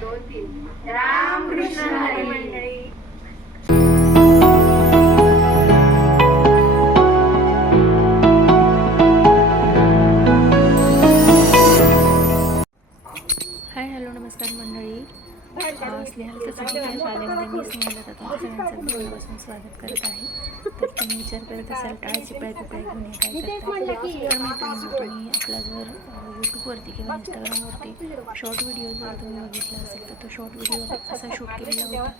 दोन तीन. रामकृष्ण हरी मंडळी. स्नेहल तर शाळेमध्ये मी स्नेहल आता तुमचं सगळ्यांचं मनापासून स्वागत करत आहे. तर तुम्ही विचार करत असाल टाळाची पाय कुठे घेऊन काय करता तर तुम्ही आपला जर यूट्यूबवरती किंवा इंस्टाग्रामवरती शॉर्ट व्हिडिओ जर तुम्ही बघितला असेल तर तो शॉर्ट व्हिडिओ असा शूट केलेला होता.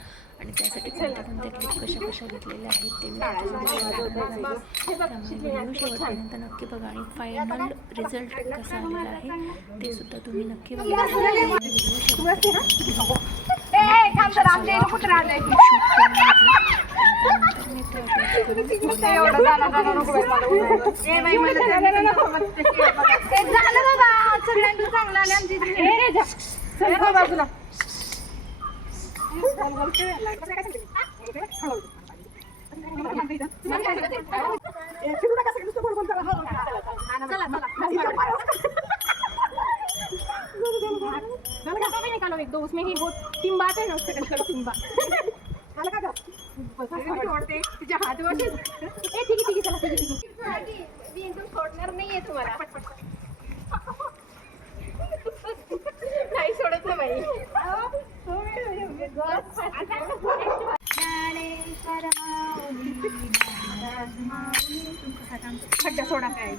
आणि त्यासाठी कोणत्या कोणत्या क्लिप कशा कशा घेतलेल्या आहेत ते मी त्यामुळे व्हिडिओ शेवटपर्यंत नक्की बघा. आणि फायनल रिझल्ट कसा आलेला आहे ते सुद्धा तुम्ही नक्की बघा. चला शेवटपर्यंत त्यानंतर मी ते उसमें ही वो टिम्बा आते हैं ना उससे निकालो टिम्बा तिच्या हात ए ठीक आहे ठीक आहे चला ठीक आहे ठीक आहे मी एकदम सोडणार नाहीये तुम्हाला नाही सोडत ना बाई खड्डा सोडा काय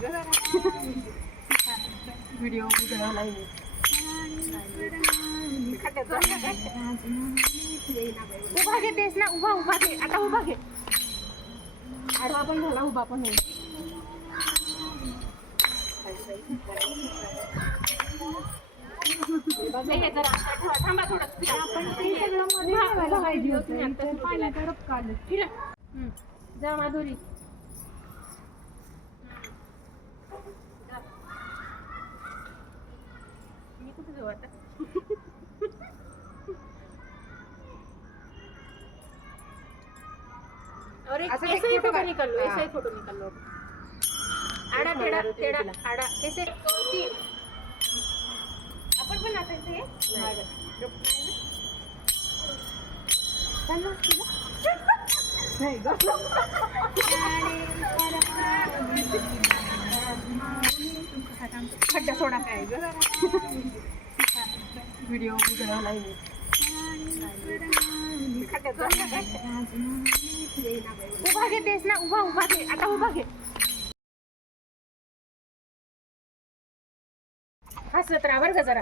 व्हिडिओ उभा घे तेच ना उभा उभा घे आता उभा घे आडवा पण झाला उभा पण होईल. थांबा थोडं. आपण ते सगळं मध्ये ठेवायला पाहिजे होतं. फिरा. हम्म. जा माधुरी जा. मी कुठे जाऊ आता? और एक असं ऐसा ही photo फोटो निकाल लो ऐसा ही. फोटो निकाल लो आडा टेढ़ा टेढ़ा आडा. ऐसे तीन आपण पण नाचायचं हे खड्डा सोडा काय व्हिडिओ उभा घे तेच ना उभा उभा घे. आता उभा घे. हसत राहा बरं का जरा.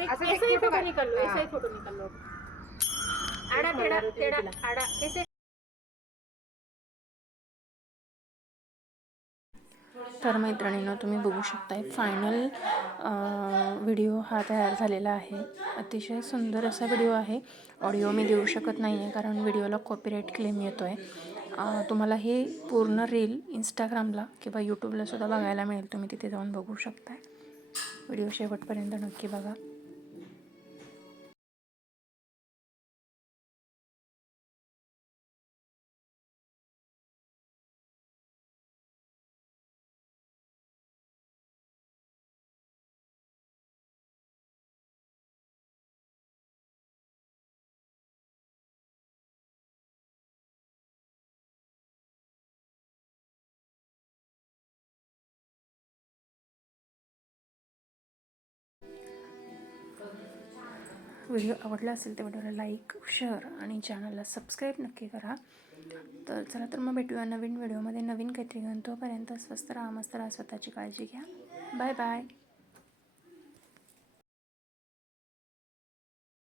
और एक ऐसा ही फोटो निकाल लो ऐसा हाँ. फोटो निकाल लो आड़ा टेढ़ा टेढ़ा आड़ा ऐसे तर मैत्रिणींनो तुम्ही बघू शकताय फायनल व्हिडिओ हा तयार झालेला आहे. अतिशय सुंदर असा व्हिडिओ आहे. ऑडिओ मी देऊ शकत नाही आहे कारण व्हिडिओला कॉपीराईट क्लेम येतो आहे तुम्हाला हे पूर्ण रील इंस्टाग्रामला किंवा यूट्यूबला सुद्धा बघायला मिळेल. तुम्ही तिथे जाऊन बघू शकताय. व्हिडिओ शेवटपर्यंत नक्की बघा. व्हिडिओ आवडला असेल तर व्हिडिओला लाईक शेअर आणि चॅनलला सबस्क्राईब नक्की करा. तर चला तर मग भेटूया नवीन व्हिडिओमध्ये. नवीन काहीतरी घेऊन तोपर्यंत स्वस्त राहा मस्त राहा. स्वतःची काळजी घ्या. Bye bye.